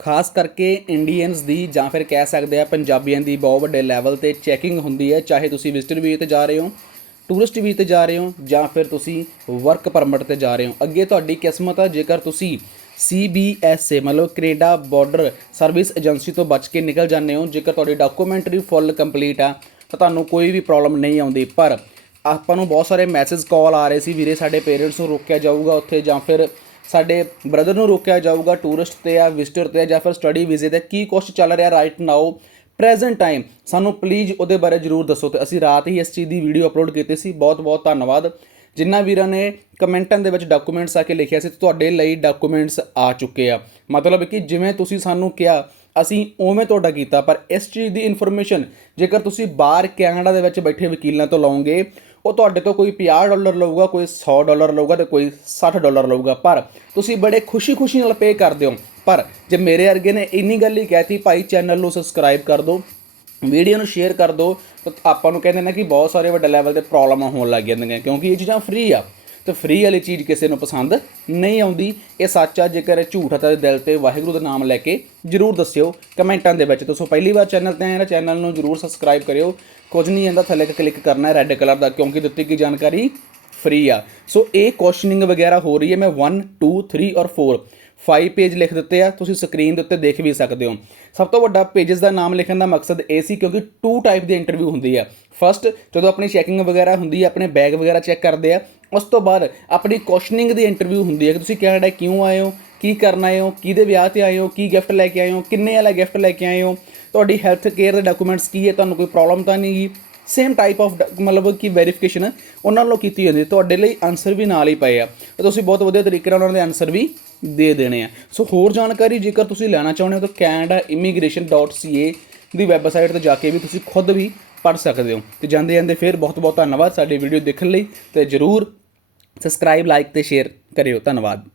ਖਾਸ ਕਰਕੇ ਇੰਡੀਅਨਸ ਦੀ ਜਾਂ ਫਿਰ ਕਹਿ ਸਕਦੇ ਆ ਪੰਜਾਬੀਆਂ ਦੀ ਬਹੁਤ ਵੱਡੇ ਲੈਵਲ ਤੇ ਚੈਕਿੰਗ ਹੁੰਦੀ ਹੈ, ਚਾਹੇ ਤੁਸੀਂ ਵਿਜ਼ਟਰ ਵੀਜ਼ੇ ਤੇ ਜਾ ਰਹੇ ਹੋ ਟੂਰਿਸਟ ਵੀਜ਼ੇ ਤੇ ਜਾ ਰਹੇ ਹੋ, ਜਾਂ ਫਿਰ ਤੁਸੀਂ ਵਰਕ ਪਰਮਿਟ ਤੇ ਜਾ ਰਹੇ ਹੋ। ਅੱਗੇ ਤੁਹਾਡੀ ਕਿਸਮਤ ਆ, ਜੇਕਰ ਤੁਸੀਂ CBSA ਮਤਲਬ ਕੈਨੇਡਾ ਬਾਰਡਰ ਸਰਵਿਸ ਏਜੰਸੀ ਤੋਂ ਬਚ ਕੇ ਨਿਕਲ ਜਾਂਦੇ ਹੋ, ਜੇਕਰ ਤੁਹਾਡੀ ਡਾਕੂਮੈਂਟਰੀ ਫੁੱਲ ਕੰਪਲੀਟ ਆ, ਤਾਂ ਤੁਹਾਨੂੰ ਕੋਈ ਵੀ ਪ੍ਰੋਬਲਮ ਨਹੀਂ ਆਉਂਦੀ। ਪਰ ਆਪਾਂ ਨੂੰ ਬਹੁਤ ਸਾਰੇ ਮੈਸੇਜ ਕਾਲ ਆ ਰਹੇ ਸੀ, ਵੀਰੇ ਸਾਡੇ ਪੇਰੈਂਟਸ ਨੂੰ ਰੋਕਿਆ ਜਾਊਗਾ ਉੱਥੇ ਜਾਂ ਫਿਰ ਸਾਡੇ ਬ੍ਰਦਰ ਨੂੰ ਰੋਕਿਆ ਜਾਊਗਾ ਟੂਰਿਸਟ ਤੇ ਜਾਂ ਵਿਜ਼ਟਰ ਤੇ ਜਾਂ ਫਿਰ ਸਟੱਡੀ ਵੀਜ਼ੇ ਤੇ ਕੀ ਕੁਛ ਚੱਲ ਰਿਹਾ ਰਾਈਟ ਨਾਓ ਪ੍ਰੈਜ਼ੈਂਟ ਟਾਈਮ ਸਾਨੂੰ ਪਲੀਜ਼ ਉਹਦੇ ਬਾਰੇ ਜਰੂਰ ਦੱਸੋ ਤੇ ਅਸੀਂ ਰਾਤ ਹੀ ਇਸ ਚੀਜ਼ ਦੀ ਵੀਡੀਓ ਅਪਲੋਡ ਕੀਤੀ ਸੀ। ਬਹੁਤ ਬਹੁਤ ਧੰਨਵਾਦ। ਜਿਨ੍ਹਾਂ ਵੀਰਾਂ ਨੇ ਕਮੈਂਟਾਂ ਦੇ ਵਿੱਚ ਡਾਕੂਮੈਂਟਸ ਆ ਕੇ ਲਿਖਿਆ ਸੀ ਤੁਹਾਡੇ ਲਈ ਡਾਕੂਮੈਂਟਸ ਆ ਚੁੱਕੇ ਆ। ਮਤਲਬ ਕਿ ਜਿਵੇਂ ਤੁਸੀਂ ਸਾਨੂੰ ਕਿਹਾ, ਅਸੀਂ ਉਵੇਂ ਤੁਹਾਡਾ ਕੀਤਾ, ਪਰ ਇਸ ਚੀਜ਼ ਦੀ ਇਨਫੋਰਮੇਸ਼ਨ ਜੇਕਰ ਤੁਸੀਂ ਬਾਹਰ ਕੈਨੇਡਾ ਦੇ ਵਿੱਚ ਬੈਠੇ ਵਕੀਲਾਂ ਤੋਂ ਲਓਗੇ ਉਹ ਤੁਹਾਡੇ ਤੋਂ ਕੋਈ 50 ਡਾਲਰ ਲਊਗਾ, ਕੋਈ 100 ਡਾਲਰ ਲਊਗਾ ਤੇ ਕੋਈ 60 ਡਾਲਰ ਲਊਗਾ। ਪਰ ਤੁਸੀਂ ਬੜੇ ਖੁਸ਼ੀ-ਖੁਸ਼ੀ ਨਾਲ ਪੇ ਕਰਦੇ ਹੋ। ਪਰ ਜੇ ਮੇਰੇ ਵਰਗੇ ਨੇ ਇੰਨੀ ਗੱਲ ਹੀ ਕਹਿਤੀ, ਭਾਈ ਚੈਨਲ ਨੂੰ ਸਬਸਕ੍ਰਾਈਬ ਕਰ ਦਿਓ ਵੀਡੀਓ ਨੂੰ ਸ਼ੇਅਰ ਕਰ ਦਿਓ, ਤਾਂ ਆਪਾਂ ਨੂੰ ਕਹਿੰਦੇ ਨੇ ਕਿ ਬਹੁਤ ਸਾਰੇ ਵੱਡੇ ਲੈਵਲ ਤੇ ਪ੍ਰੋਬਲਮਾਂ ਹੋਣ ਲੱਗ ਜਾਂਦੀਆਂ ਕਿਉਂਕਿ ਇਹ ਚੀਜ਼ਾਂ ਫ੍ਰੀ ਆ। ਤੇ ਫ੍ਰੀ ਵਾਲੀ ਚੀਜ਼ ਕਿਸੇ ਨੂੰ ਪਸੰਦ ਨਹੀਂ ਆਉਂਦੀ। ਇਹ ਸੱਚ ਆ, ਜੇਕਰ ਇਹ ਝੂਠ ਆ ਤਾਂ ਦਿਲ ਤੇ ਵਾਹਿਗੁਰੂ ਦਾ ਨਾਮ ਲੈ ਕੇ ਜਰੂਰ ਦੱਸਿਓ। ਕਮੈਂਟਾਂ ਦੇ ਵਿੱਚ ਤੁਸੀਂ ਪਹਿਲੀ ਵਾਰ ਚੈਨਲ ਤੇ ਆਏ ਨਾ ਚੈਨਲ ਨੂੰ ਜਰੂਰ ਸਬਸਕ੍ਰਾਈਬ ਕਰਿਓ। ਕੁਝ ਨਹੀਂ ਜਾਂਦਾ ਥੱਲੇ ਕਲਿੱਕ ਕਰਨਾ ਹੈ ਰੈੱਡ ਕਲਰ ਦਾ, ਕਿਉਂਕਿ ਦਿੱਤੀ ਗਈ ਜਾਣਕਾਰੀ ਫ੍ਰੀ ਆ। ਸੋ ਇਹ ਕੁਐਸਚਨਿੰਗ ਵਗੈਰਾ ਹੋ ਰਹੀ ਹੈ। ਮੈਂ 1 2 3 ਔਰ 4 5 ਪੇਜ ਲਿਖ ਦਿੱਤੇ ਆ। ਤੁਸੀਂ ਸਕਰੀਨ ਦੇ ਉੱਤੇ ਦੇਖ ਵੀ ਸਕਦੇ ਹੋ। ਸਭ ਤੋਂ ਵੱਡਾ ਪੇजेस ਦਾ ਨਾਮ ਲਿਖਣ ਦਾ ਮਕਸਦ ਇਹ ਸੀ ਕਿਉਂਕਿ ਟੂ ਟਾਈਪ ਦੀ ਇੰਟਰਵਿਊ ਹੁੰਦੀ ਆ। ਫਸਟ ਜਦੋਂ ਆਪਣੀ ਚੈਕਿੰਗ ਵਗੈਰਾ ਹੁੰਦੀ ਹੈ ਆਪਣੇ ਬੈਗ ਵਗੈਰਾ ਚੈੱਕ ਕਰਦੇ ਆ ਉਸ ਤੋਂ ਬਾਅਦ ਆਪਣੀ ਕੁਐਸਚਨਿੰਗ ਦੀ ਇੰਟਰਵਿਊ ਹੁੰਦੀ ਹੈ ਕਿ ਤੁਸੀਂ ਕੈਨੇਡਾ ਕਿਉਂ ਆਏ ਹੋ, ਕੀ ਕਰਨ ਆਏ ਹੋ, ਕਿਹਦੇ ਵਿਆਹ ਤੇ ਆਏ ਹੋ, ਕੀ ਗਿਫਟ ਲੈ ਕੇ ਆਏ ਹੋ, ਕਿੰਨੇ ਵਾਲਾ ਗਿਫਟ ਲੈ ਕੇ ਆਏ ਹੋ, ਤੁਹਾਡੀ ਹੈਲਥ ਕੇਅਰ ਦੇ ਡਾਕੂਮੈਂਟਸ ਕੀ ਹੈ, ਤੁਹਾਨੂੰ ਕੋਈ ਪ੍ਰੋਬਲਮ ਤਾਂ ਨਹੀਂ ਗੀ? ਸੇਮ ਟਾਈਪ ਆਫ ਮਤਲਬ ਕਿ ਵੈਰੀਫਿਕੇਸ਼ਨ ਉਹਨਾਂ ਵੱਲੋਂ ਕੀਤੀ ਜਾਂਦੀ ਤੁਹਾਡੇ ਲਈ ਆਨਸਰ ਵੀ ਨਾਲ ਹੀ ਪਏ ਆ। ਤੇ ਤੁਸੀਂ ਬਹੁਤ ਵਧੀਆ ਤਰੀਕੇ ਨਾਲ ਉਹਨਾਂ ਦੇ ਆਨਸਰ ਵੀ ਦੇ ਦੇਣੇ ਆ। ਸੋ ਹੋਰ ਜਾਣਕਾਰੀ ਜੇਕਰ ਤੁਸੀਂ ਲੈਣਾ ਚਾਹੁੰਦੇ ਹੋ ਤਾਂ canadaimmigration.ca ਦੀ ਵੈਬਸਾਈਟ ਤੇ ਜਾ ਕੇ ਵੀ ਤੁਸੀਂ ਖੁਦ ਵੀ ਪੜ ਸਕਦੇ ਹੋ। ਤੇ ਜਾਂਦੇ ਜਾਂਦੇ ਫਿਰ ਬਹੁਤ ਬਹੁਤ ਧੰਨਵਾਦ ਸਾਡੀ ਵੀਡੀਓ ਦੇਖਣ ਲਈ। ਤੇ ਜਰੂਰ ਸਬਸਕ੍ਰਾਈਬ ਲਾਈਕ ਤੇ ਸ਼ੇਅਰ ਕਰਿਓ। ਧੰਨਵਾਦ।